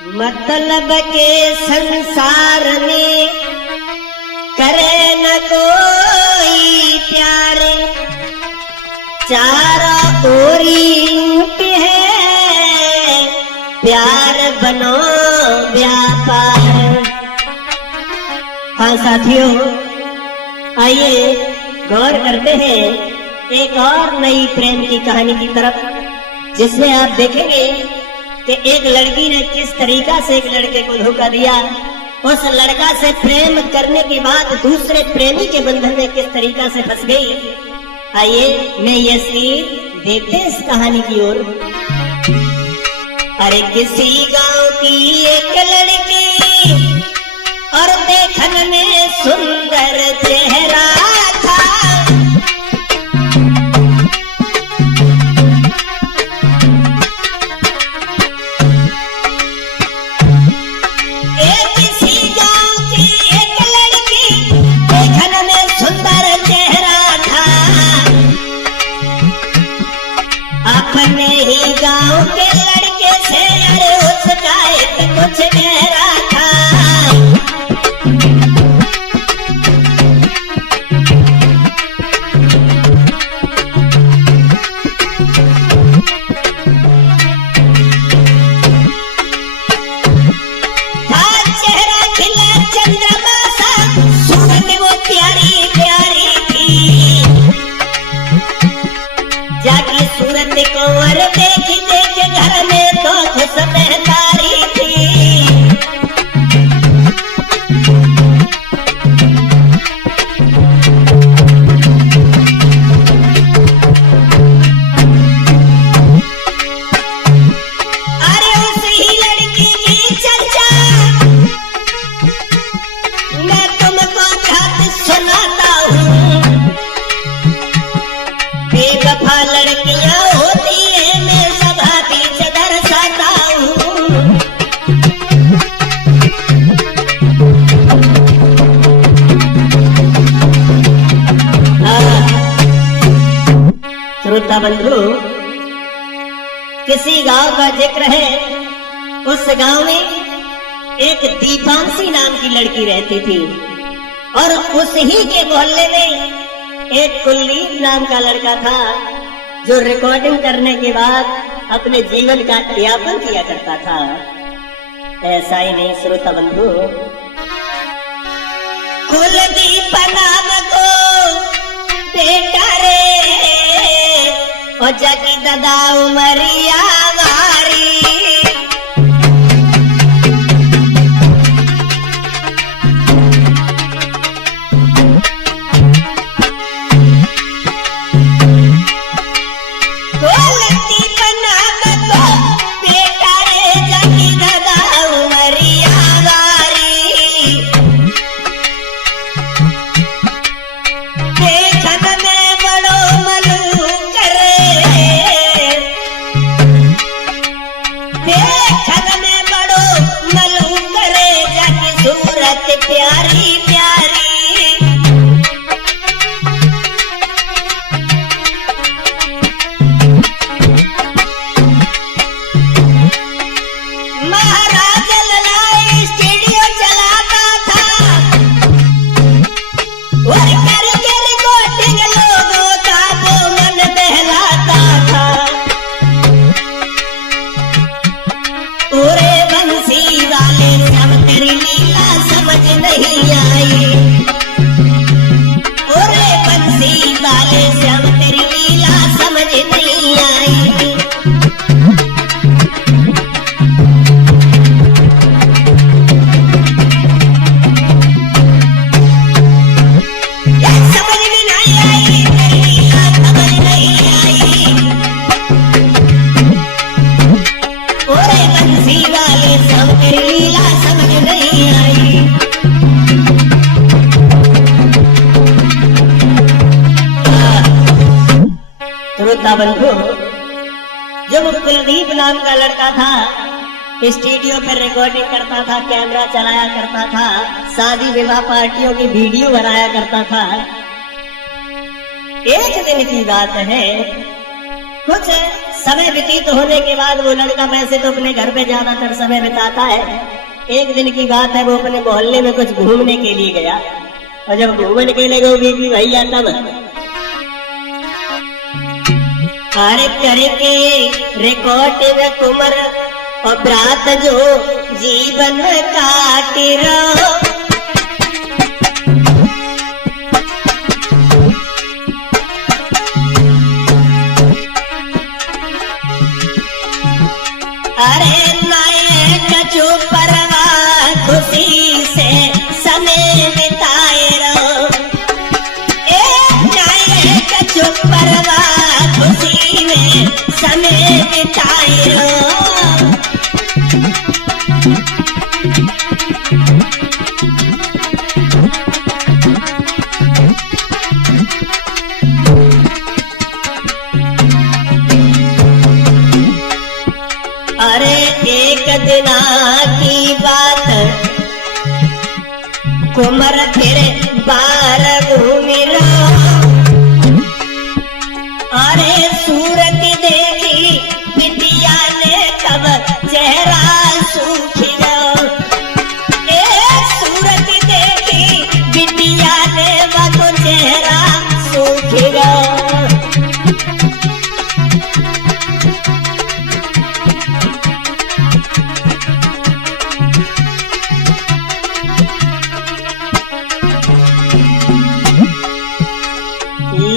मतलब के संसार में करे न कोई प्यार, चारों ओरी लूट है प्यार बनो व्यापार। हाँ साथियों, आइए गौर करते हैं एक और नई प्रेम की कहानी की तरफ, जिसमें आप देखेंगे कि एक लड़की ने किस तरीका से एक लड़के को धोखा दिया, उस लड़का से प्रेम करने के बाद दूसरे प्रेमी के बंधन में किस तरीका से फंस गई। आइए मैं यसीर देखते हैं इस कहानी की ओर। अरे किसी गांव की एक लड़की और देखने में सुंदर चेहरा था, किसी गांव की एक लड़की देखने में सुंदर चेहरा था, अपने ही गांव के लड़के से अरे उसका एक कुछ गहरा था। चेहरा खिला चंद्रमा सा, सूरत वो प्यारी प्यारी थी, जाके सूरत को और देख देख घर में तो खुश महतारी थी। अरे उस ही लड़की की चर्चा मैं तुमको बात सुनाता हूँ। बेवफा लड़कियां होती है मैं सभा बीच दर्शाता हूँ। श्रोता बंधु, किसी गांव का जिक्र है। उस गांव में एक दीपांशी नाम की लड़की रहती थी और उसी के मोहल्ले में एक कुलदीप नाम का लड़का था, जो रिकॉर्डिंग करने के बाद अपने जीवन का यापन किया करता था। ऐसा ही नहीं श्रोता बंधु, कुलदीप नाम को बेटा रे और जगी दादा उमरिया वारी, प्यारी प्यारी। महाराज ललाई स्टूडियो चलाता था और करके रिकॉर्डिंग लोगों का वो मन बहलाता था। पूरे बंसी वाले सब तेरी लीला समझ नहीं आई, पूरे बंसी वाले सब तेरी लीला समझ नहीं आई। समझ में नहीं आई तेरी लीला, समझ नहीं आई। पूरे बंसी वाले सब तेरी लीला समझ नहीं आई। श्रोता बंधु, जब कुलदीप नाम का लड़का था, स्टूडियो पर रिकॉर्डिंग करता था, कैमरा चलाया करता था, शादी विवाह पार्टियों की वीडियो बनाया करता था। एक दिन की बात है, कुछ समय व्यतीत होने के बाद वो लड़का वैसे तो अपने घर पे ज्यादातर समय बिताता है। एक दिन की बात है, वो अपने मोहल्ले में कुछ घूमने के लिए गया और जब घूमने के लिए गए बीबी भैया तब अरे करके रिकॉर्ड में कुमर और ब्रात जो जीवन काट रो। अरे नए कचू परवा खुशी से समय बिताए रो। नए कचू परवा खुशी में समय बिताए रो। अरे एक दिना की बात कुमर फिर बार घूमी रो। अरे सूरत देखी बिटिया ने तब चेहरा सूखी रो। सूरत देखी बिटिया ने वह चेहरा सूखी रो।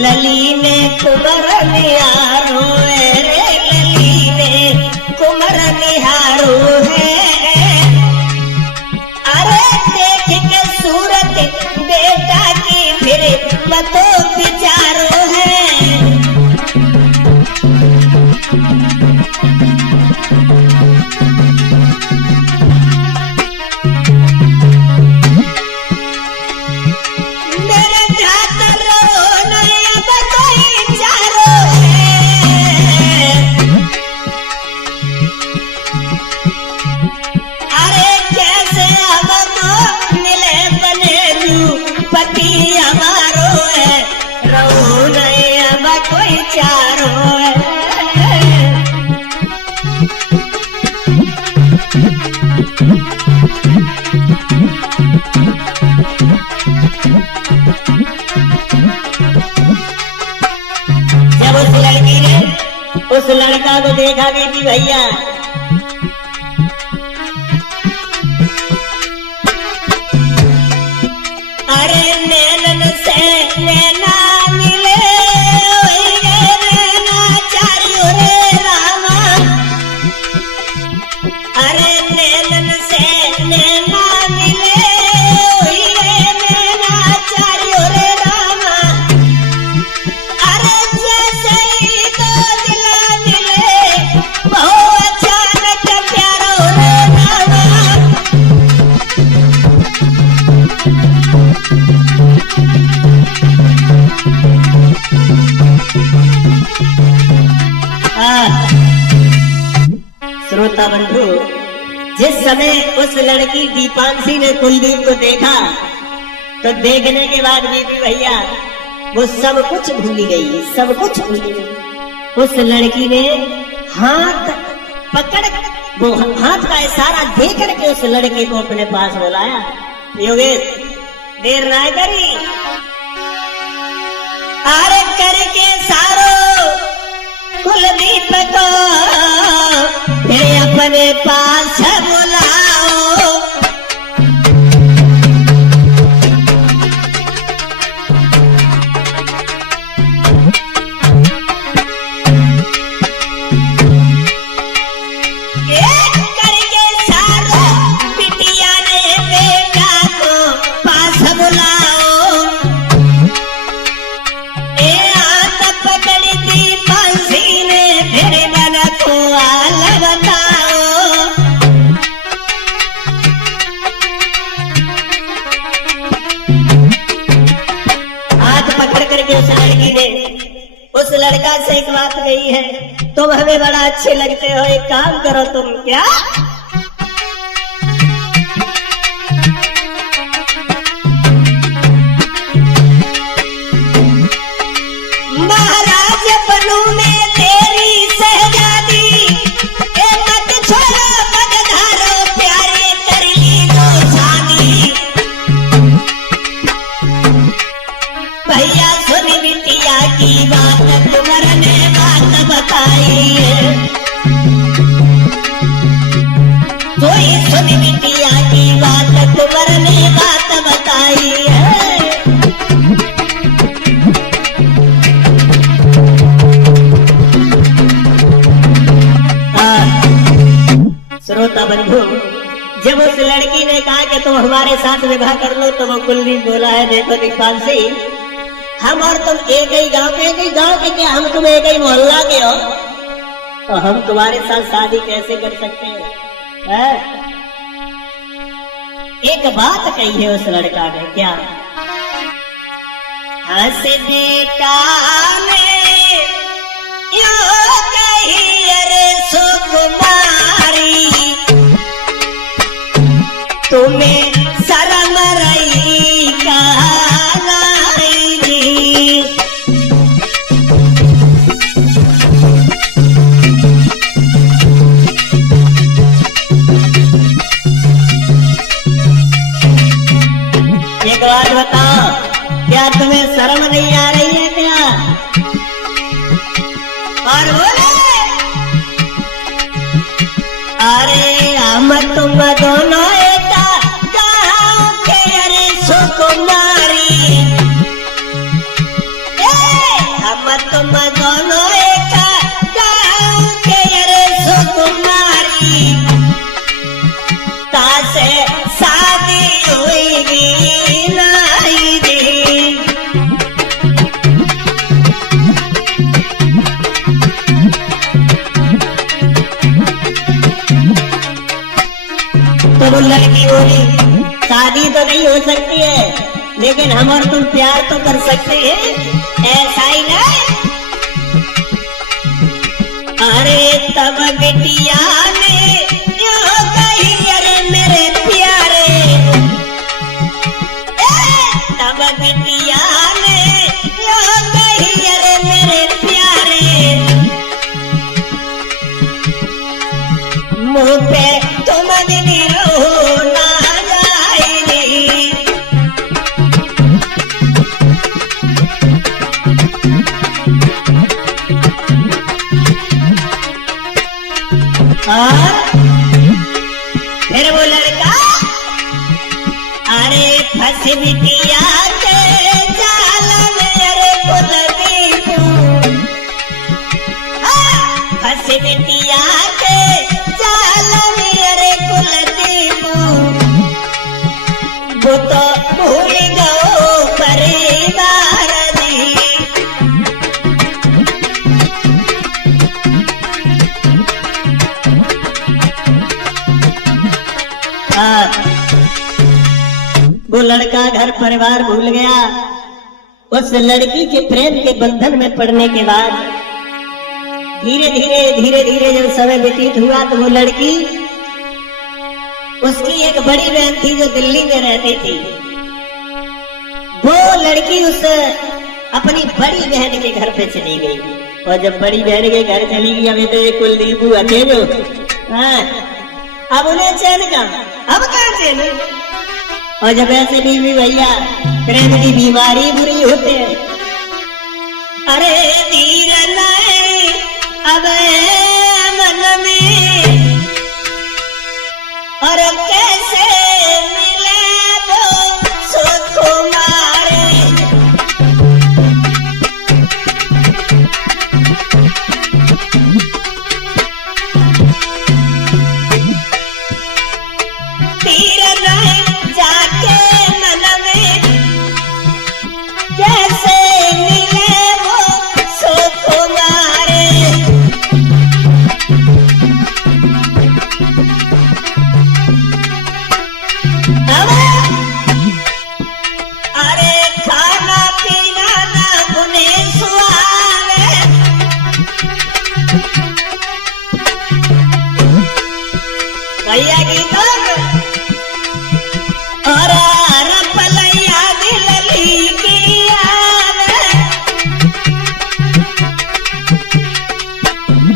लली ने कुमर निहारो रे, लली ने कुमर निहारो है। अरे देख के सूरत बेटा की फिर मतो विचारो है। कोई चारो है। जब उस लड़की ने उस लड़का को देखा बीबी भैया अरे नैनन से नैना मिले श्रोता बंधु, जिस समय उस लड़की दीपांशी ने कुलदीप को देखा तो देखने के बाद बीबी भैया वो सब कुछ भूली गई, सब कुछ भूली गई। उस लड़की ने हाथ पकड़ वो हाथ का इशारा दे करके उस लड़के को अपने पास बुलाया। योगेश देर ना करी, अरे करके सारो कुलदीप को फिर अपने पास बुलाओ। करके सारो बिटिया ने बेटा को पास बुलाओ। हाथ पकड़ी थी पांसी ने फिर मन को आल बताओ। हाथ पकड़ करके उस लड़की ने उस लड़का से एक बात कही है, तुम हमें बड़ा अच्छे लगते हो, एक काम करो तुम क्या महाराज बनूं मैं तेरी सहजा कोई सुन बिटिया की बात, कुंवर ने बात बताई है। श्रोता बंधु, जब उस लड़की ने कहा कि तुम हमारे साथ विवाह कर लो, तो वो कुलदीप बोला है, देखो दीपाल सिंह, हम और तुम एक ही गांव के क्या, हम तुम एक ही मोहल्ला के हो, तो हम तुम्हारे साथ शादी कैसे कर सकते हैं? एक बात कही है उस लड़का ने, क्या? हंस बेटा ने यूं कही, अरे सुकुमारी, तुम्हें शर्म रही कहानी। एक बात बताओ, क्या तुम्हें शर्म नहीं आ रही है क्या? और बोले, अरे हम तुम दोनों सुकुमारी, हम तुम दोनों एक गाँव के, अरे सुकुमारी, तासे शादी हुई नहीं दी। तो वो लड़की बोली, शादी तो नहीं हो सकती है, लेकिन हम और तुम प्यार तो कर सकते हैं, ऐसा ही ना? अरे तब बिटिया ने यूं कही, अरे मेरे प्यारे, तब बिटिया ने यूं कही, अरे मेरे प्यारे, मुंह पे तुम नहीं रोना जाएगी। फिर वो लड़का, अरे फंस बिटिया के जाल में, अरे कुलदीप, फंस बिटिया के जाल में, अरे कुलदीप, वो तो भूल गओ परिवार दी। वो लड़का घर परिवार भूल गया। उस लड़की के प्रेम के बंधन में पड़ने के बाद धीरे धीरे जब समय व्यतीत हुआ, तो वो लड़की, उसकी एक बड़ी बहन थी जो दिल्ली में रहती थी, वो लड़की उस अपनी बड़ी बहन के घर पे चली गई। और जब बड़ी बहन के घर चली गई, अभी तो ये कुलदीप अकेले, अब उन्हें चैन का, अब कहाँ चैन? और जब ऐसे बीवी भैया प्रेम की बीमारी बुरी होते हैं, अरे धीर नहीं अब मन में, और कैसे मिले वो सुकुमारी। धीर नहीं जाके मन में, कैसे मिले वो सुकुमारी। अरे खाना पीना ना उन्हें सुहावे, भैया की तो और रपलैया दिलली की आवे।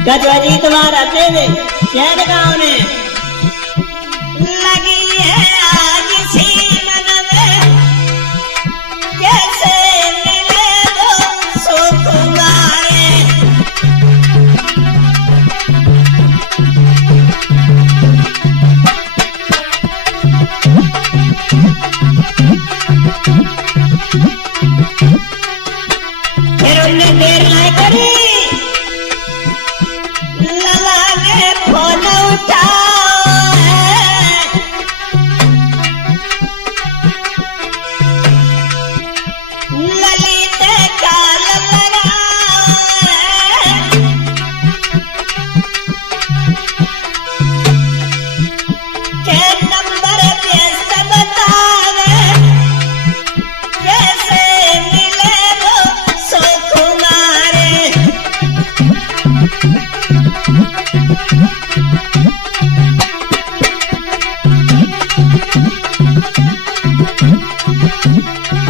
गजवाजी तुम्हारा तेरे चैन गाँव में लगी है आज सी मन में, कैसे मिले वो सुकुमारी।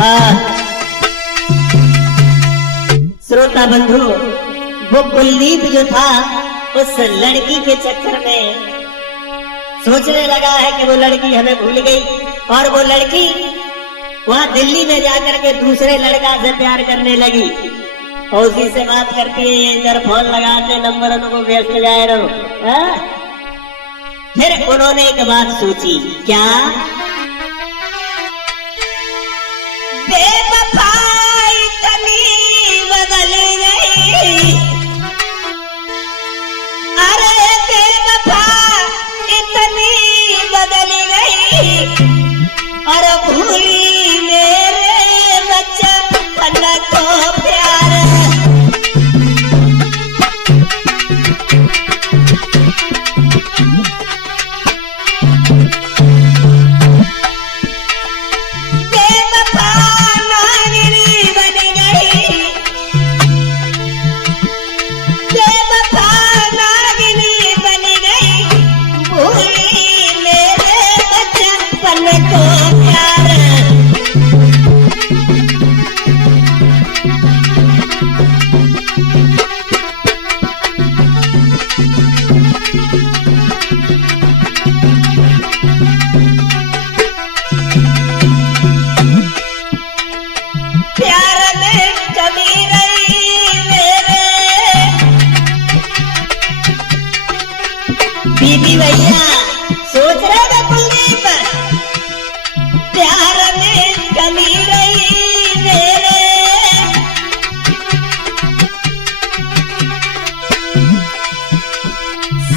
हाँ श्रोता बंधु, वो कुलदीप जो था उस लड़की के चक्कर में सोचने लगा है कि वो लड़की हमें भूल गई, और वो लड़की वहां दिल्ली में जाकर के दूसरे लड़का से प्यार करने लगी और उसी से बात करती है। ये इधर फोन लगाते नंबर उनको व्यस्त जाए रहो। फिर उन्होंने एक बात सोची, क्या बेवफाई इतनी बदल गई, अरे बेवफा इतनी बदल गई, और भूली मेरे बचपन को प्यार। बेवफा नागिनी बन गई, बेवफा नागिनी बन गई, भूली मेरे बचपन को प्यार। प्यार में कमी रही मेरे बीबी भैया, सोच रहे थे कुलदीप, प्यार में कमी रही मेरे,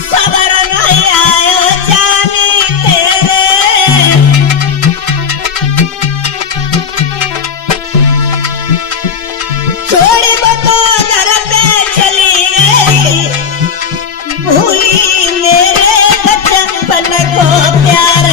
सबर नहीं आयो जाने तेरे, छोड़ी बतो घर पे चली गई, भूली मेरे बचपन को प्यार।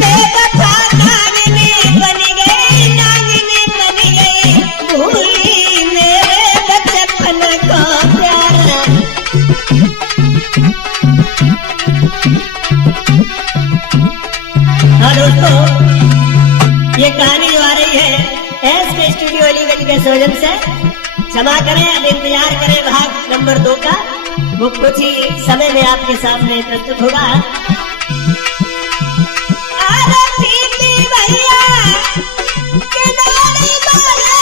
बेवफा नागिनी बन गई, नागिनी बन गई, भूली मेरे बचपन को प्यार। हाँ दोस्तों, ये कहानी जो आ रही है एस के स्टूडियो अलीगंज के सौजन से। क्षमा करें, अब इंतजार करें भाग नंबर 2 का, वो कुछ ही समय में आपके सामने प्रस्तुत होगा। अरे बीबी भैया के नानी वाले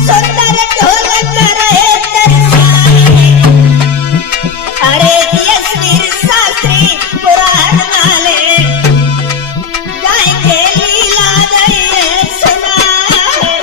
सुंदर ढोलक रहे तरसाए, अरे यशवीर शास्त्री पुराण वाले गाएंगे लीला गए सुनाए।